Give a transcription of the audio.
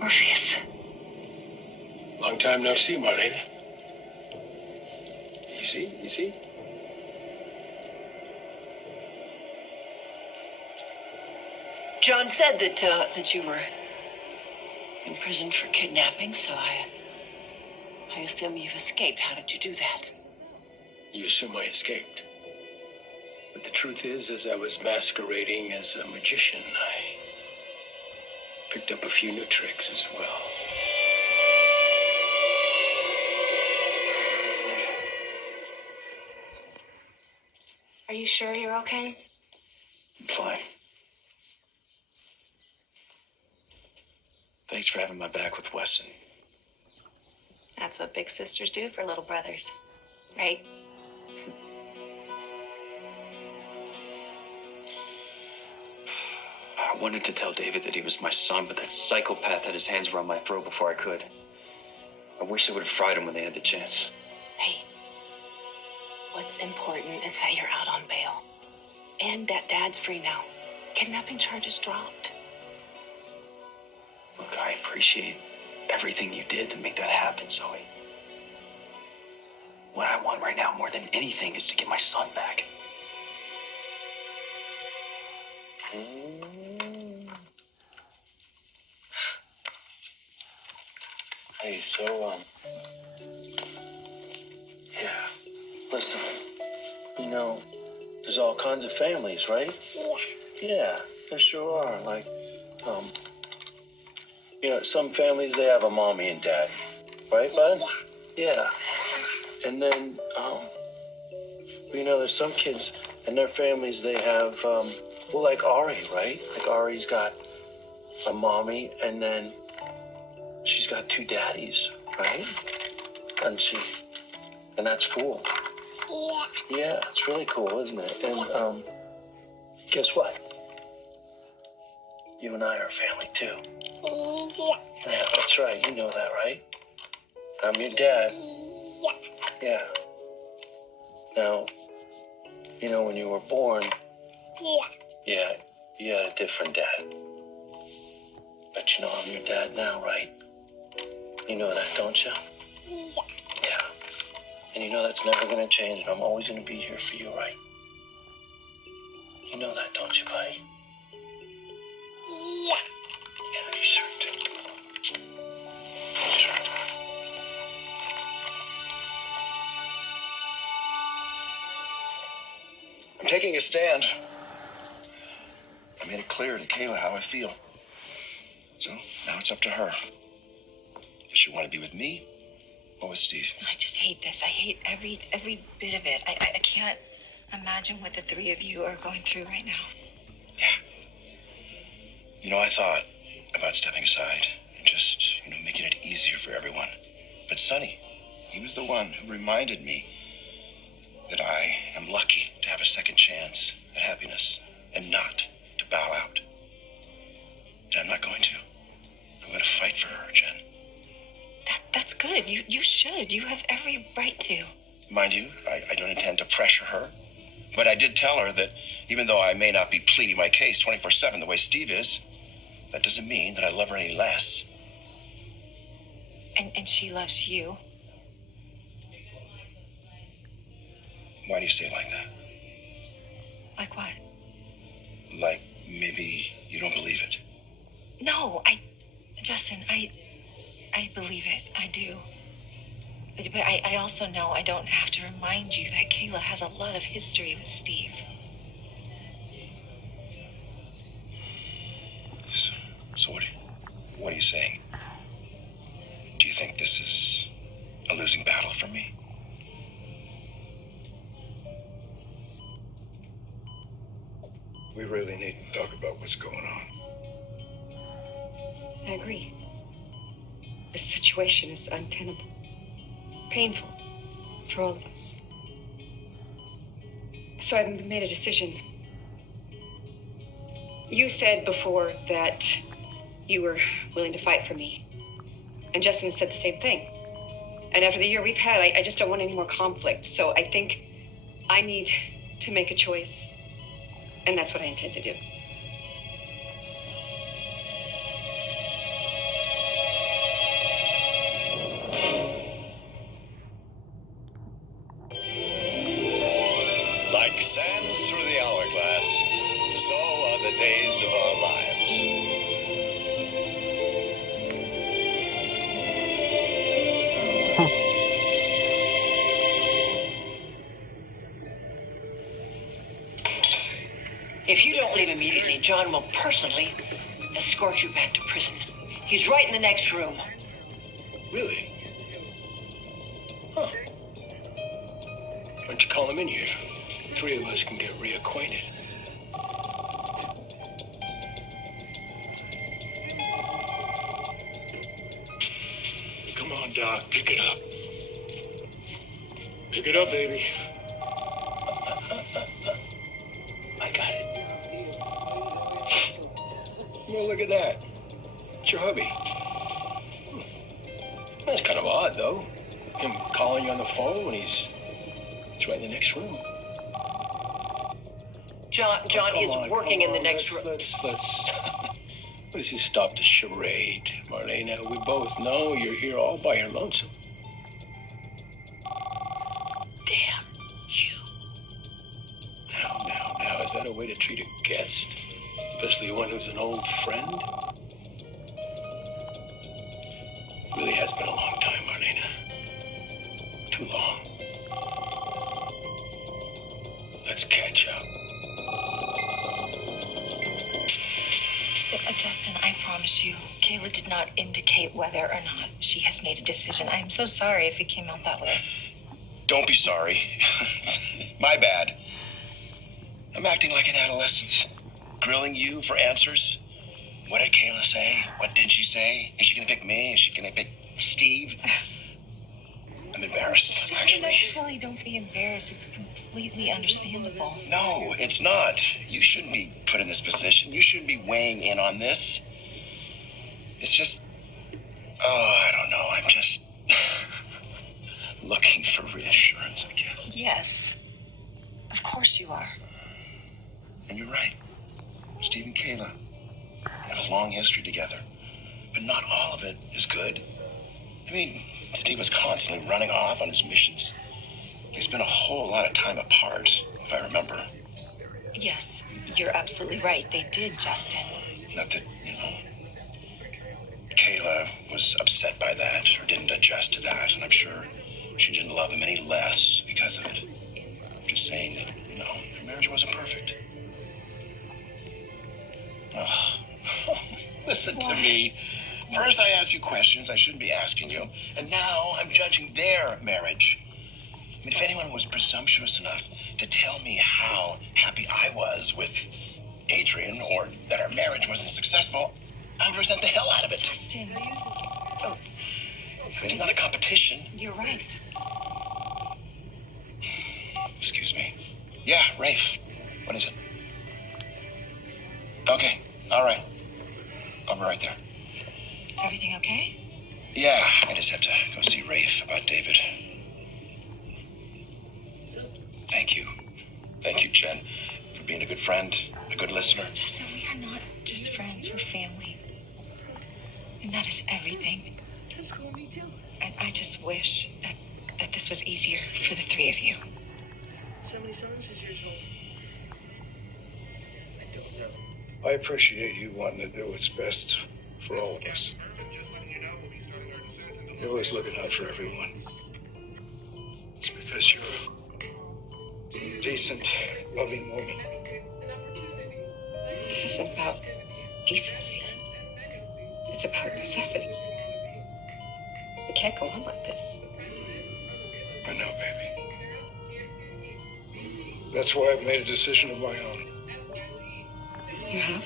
Orpheus. Long time no see, Marlena. Easy, easy. John said that you were imprisoned for kidnapping, so I assume you've escaped. How did you do that? You assume I escaped. But the truth is, as I was masquerading as a magician, I picked up a few new tricks as well. Are you sure you're okay? I'm fine. Thanks for having my back with Weston. That's what big sisters do for little brothers, right? I wanted to tell David that he was my son, but that psychopath had his hands around my throat before I could. I wish they would have fried him when they had the chance. Hey, what's important is that you're out on bail. And that Dad's free now. Kidnapping charges dropped. Look, I appreciate everything you did to make that happen, Zoe. What I want right now more than anything is to get my son back. Hey, so, yeah, listen, there's all kinds of families, right? Yeah, there sure are. Like, some families, they have a mommy and daddy, right, bud? Yeah. And then, there's some kids and their families, they have, like Ari, right? Like Ari's got a mommy and then she's got two daddies, right? And that's cool. Yeah, it's really cool, isn't it? And, guess what? You and I are a family, too. Yeah, that's right. You know that, right? I'm your dad. Yeah. Now, when you were born... Yeah, you had a different dad. But I'm your dad now, right? You know that, don't you? Yeah. And that's never gonna change, and I'm always gonna be here for you, right? You know that, don't you, buddy? Yeah, you sure do. You sure do. I'm taking a stand. I made it clear to Kayla how I feel. So now it's up to her. Does she want to be with me or with Steve? I just hate this. I hate every bit of it. I can't imagine what the three of you are going through right now. Yeah. I thought about stepping aside and just, making it easier for everyone. But Sonny, he was the one who reminded me that I am lucky to have a second chance at happiness and not to bow out. And I'm not going to. I'm going to fight for her, Jen. That's good. You should. You have every right to. Mind you, I don't intend to pressure her. But I did tell her that even though I may not be pleading my case 24/7 the way Steve is, that doesn't mean that I love her any less. And she loves you. Why do you say it like that? Like what? Like maybe you don't believe it. No, Justin, I believe it. I do. But I also know I don't have to remind you that Kayla has a lot of history with Steve. So what are you saying? Do you think this is a losing battle for me? We really need to talk about what's going on. I agree. The situation is untenable. Painful for all of us. So I've made a decision. You said before that you were willing to fight for me. And Justin said the same thing. And after the year we've had, I just don't want any more conflict. So I think I need to make a choice. And that's what I intend to do. If you don't leave immediately, John will personally escort you back to prison. He's right in the next room. Really? Huh. Why don't you call him in here? The three of us can get reacquainted. Come on, Doc, pick it up. Pick it up, baby. I got it. Well, look at that. It's your hubby. That's kind of odd, though. Him calling you on the phone when he's right in the next room. John is working in the next room. Let's. What is this? Stop the charade, Marlena. We both know you're here all by your lonesome. Damn you. Now, is that a way to treat a guest? Especially one who's an old friend? Really has been a long time, Marlena. Too long. Let's catch up. Justin, I promise you, Kayla did not indicate whether or not she has made a decision. I am so sorry if it came out that way. Don't be sorry. My bad. I'm acting like an adolescent, grilling you for answers. What did Kayla say? What did she say? Is she gonna pick me? Is she gonna pick Steve? I'm embarrassed, Justin, actually. that's silly. Don't be embarrassed. It's completely understandable. No, it's not. You shouldn't be put in this position. You shouldn't be weighing in on this. It's just, I don't know. I'm just looking for reassurance, I guess. Yes. Of course you are. And you're right. Steve and Kayla have a long history together, but not all of it is good. I mean, Steve was constantly running off on his missions. They spent a whole lot of time apart, if I remember. Yes, you're absolutely right. They did, Justin. Not that, Kayla was upset by that or didn't adjust to that, and I'm sure she didn't love him any less because of it. I'm just saying that, their marriage wasn't perfect. Oh, listen to me. First I ask you questions I shouldn't be asking you, and now I'm judging their marriage. I mean, if anyone was presumptuous enough to tell me how happy I was with Adrian or that our marriage wasn't successful, I would resent the hell out of it. Justin. Oh, It's not a competition. you're right. Excuse me. Yeah, Rafe. What is it? Okay, all right. I'll be right there. Is everything okay? Yeah, I just have to go see Rafe about David. Thank you. Thank you, Jen, for being a good friend, a good listener. Justin, we are not just friends. We're family. And that is everything. Just call me too. And I just wish that this was easier for the three of you. So many songs is yours old? I don't know. I appreciate you wanting to do what's best for all of us. You're always looking out for everyone. It's because you're a decent, loving woman. This isn't about decency. It's about necessity. We can't go on like this. I know, baby. That's why I've made a decision of my own. You have?